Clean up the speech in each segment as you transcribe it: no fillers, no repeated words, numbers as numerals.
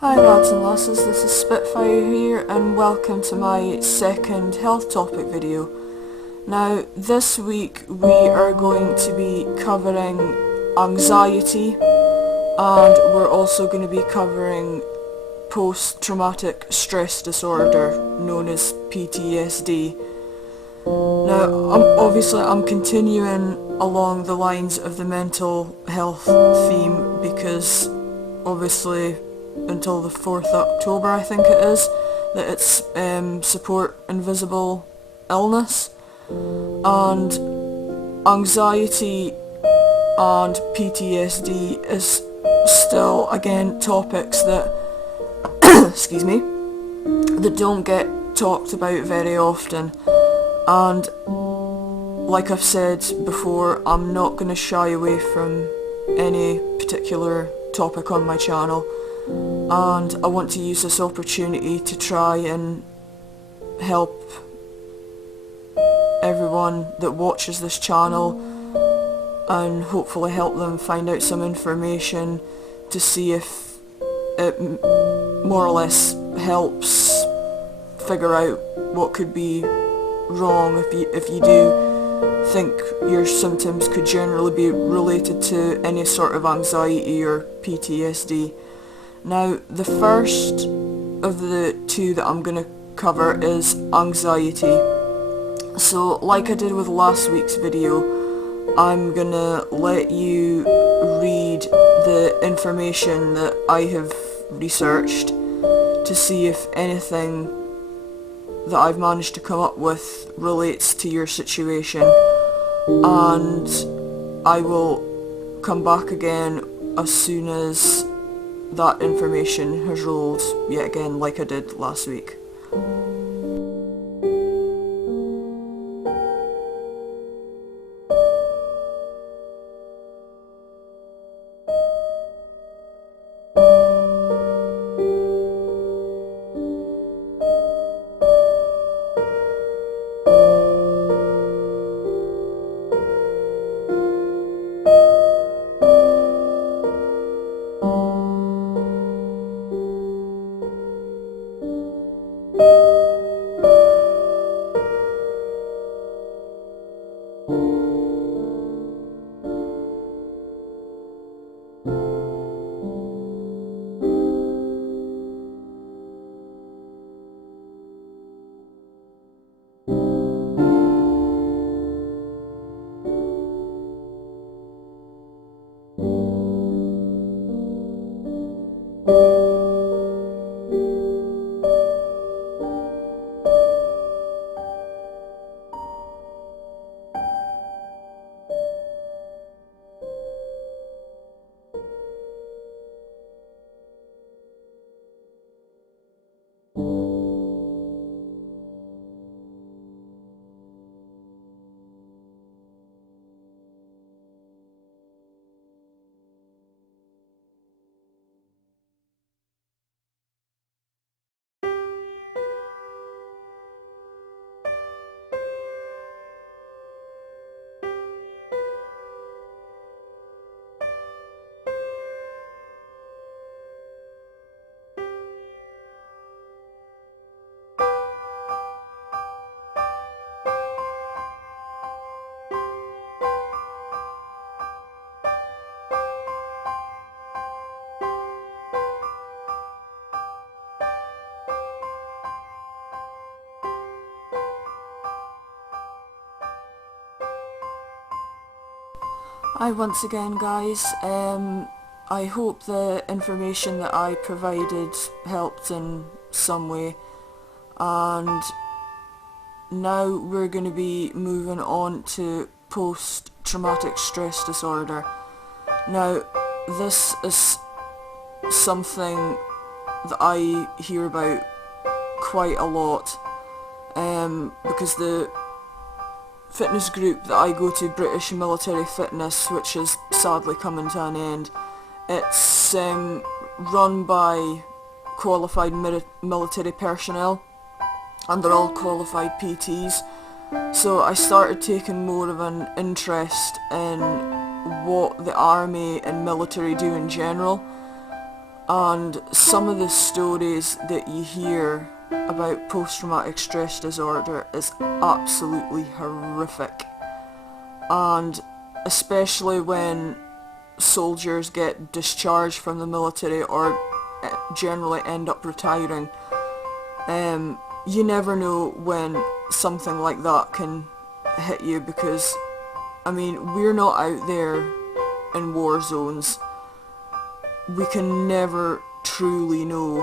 Hi lads and lasses, this is Spitfire here and welcome to my second health topic video. Now this week we are going to be covering anxiety and we're also going to be covering post-traumatic stress disorder known as PTSD. Now I'm continuing along the lines of the mental health theme because obviously until the 4th October I think it is, that it's support invisible illness, and anxiety and PTSD is still again topics that excuse me, that don't get talked about very often, and like I've said before, I'm not going to shy away from any particular topic on my channel, and I want to use this opportunity to try and help everyone that watches this channel and hopefully help them find out some information to see if it more or less helps figure out what could be wrong if you do think your symptoms could generally be related to any sort of anxiety or PTSD. Now, the first of the two that I'm going to cover is anxiety. So, like I did with last week's video, I'm going to let you read the information that I have researched to see if anything that I've managed to come up with relates to your situation, and I will come back again as soon as that information has rolled yet again, like I did last week. Hi once again guys, I hope the information that I provided helped in some way, and now we're going to be moving on to post-traumatic stress disorder. Now this is something that I hear about quite a lot, because the fitness group that I go to, British Military Fitness, which is sadly coming to an end, it's run by qualified military personnel, and they're all qualified PTs, so I started taking more of an interest in what the army and military do in general, And some of the stories that you hear about post-traumatic stress disorder is absolutely horrific. And especially when soldiers get discharged from the military or generally end up retiring, you never know when something like that can hit you, because I mean, we're not out there in war zones. We can never truly know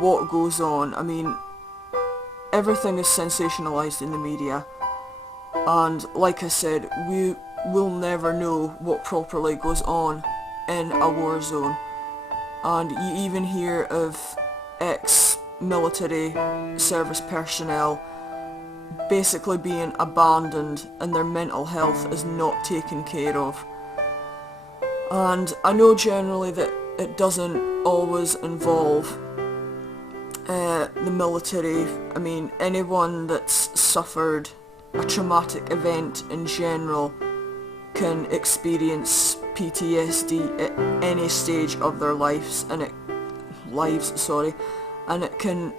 what goes on. I mean, everything is sensationalized in the media, and like I said, we will never know what properly goes on in a war zone. And you even hear of ex-military service personnel basically being abandoned and their mental health is not taken care of. And I know generally that it doesn't always involve the military. I mean, anyone that's suffered a traumatic event in general can experience PTSD at any stage of their lives, and it can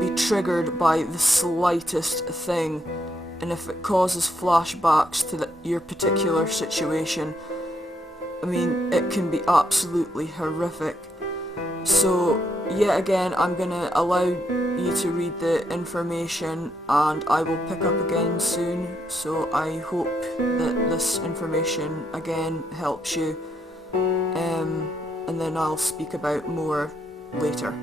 be triggered by the slightest thing, and if it causes flashbacks to your particular situation, I mean, it can be absolutely horrific. So yet again, I'm gonna allow you to read the information, and I will pick up again soon. So I hope that this information again helps you, and then I'll speak about more later.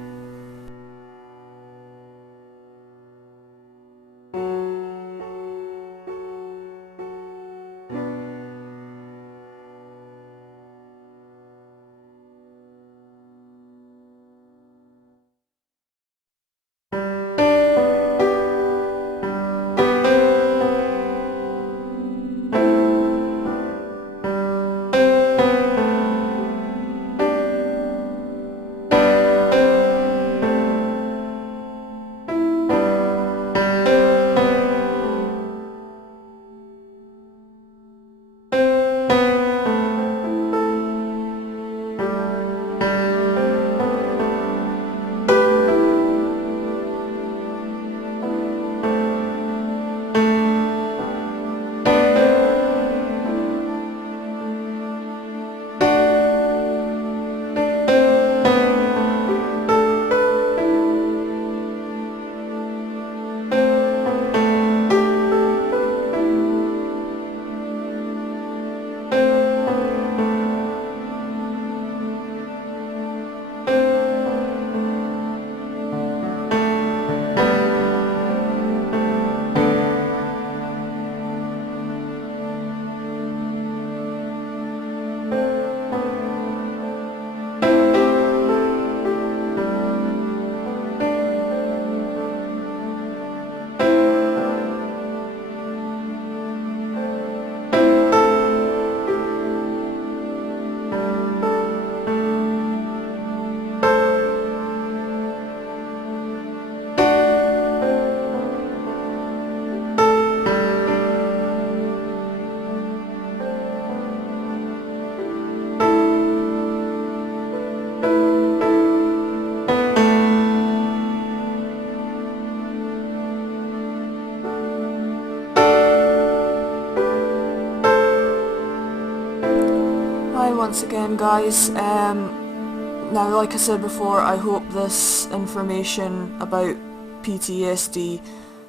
Hi once again, guys. Now, like I said before, I hope this information about PTSD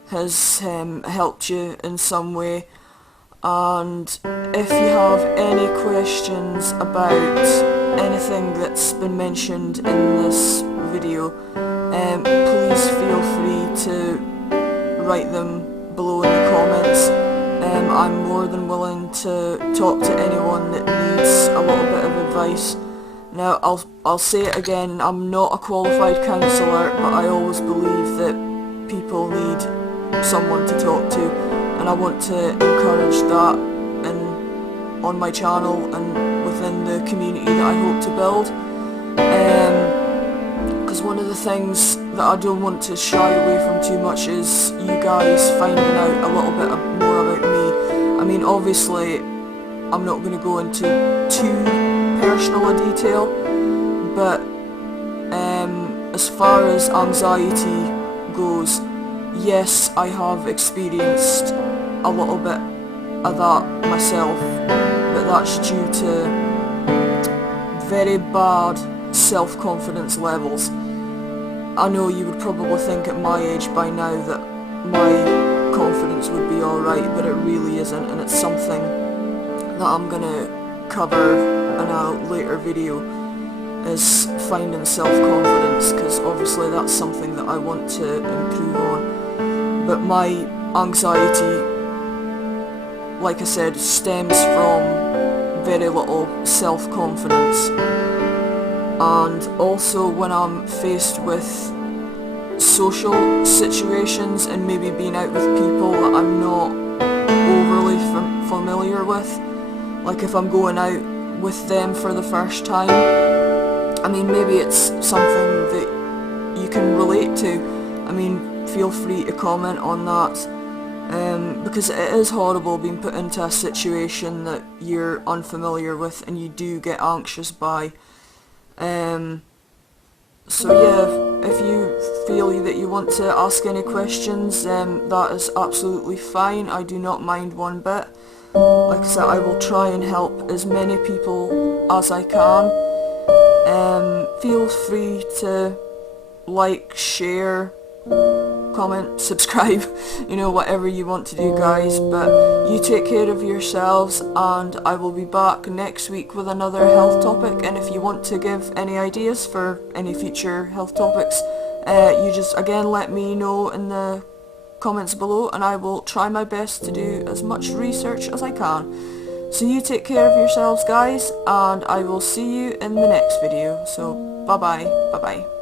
has helped you in some way, and if you have any questions about anything that's been mentioned in this video, please feel free to write them below in the comments. I'm more than willing to talk to anyone that needs a little bit of advice. Now, I'll say it again, I'm not a qualified counsellor, but I always believe that people need someone to talk to, and I want to encourage that on my channel and within the community that I hope to build. Because one of the things that I don't want to shy away from too much is you guys finding out a little bit more about me. I mean, obviously I'm not going to go into too personal a detail, but as far as anxiety goes, yes, I have experienced a little bit of that myself, but that's due to very bad self-confidence levels. I know you would probably think at my age by now that my confidence would be alright, but it really isn't, and it's something that I'm gonna cover in a later video, is finding self-confidence, because obviously that's something that I want to improve on. But my anxiety, like I said, stems from very little self-confidence, and also when I'm faced with social situations and maybe being out with people that I'm not overly familiar with, like if I'm going out with them for the first time, I mean, maybe it's something that you can relate to. I mean, feel free to comment on that, because it is horrible being put into a situation that you're unfamiliar with and you do get anxious by. So yeah, if you feel that you want to ask any questions, that is absolutely fine. I do not mind one bit. Like I said, I will try and help as many people as I can. Feel free to like, share, comment, subscribe, you know, whatever you want to do, guys. But you take care of yourselves, and I will be back next week with another health topic. And if you want to give any ideas for any future health topics, you just again let me know in the comments below, and I will try my best to do as much research as I can. So you take care of yourselves, guys, and I will see you in the next video. So bye bye, bye bye.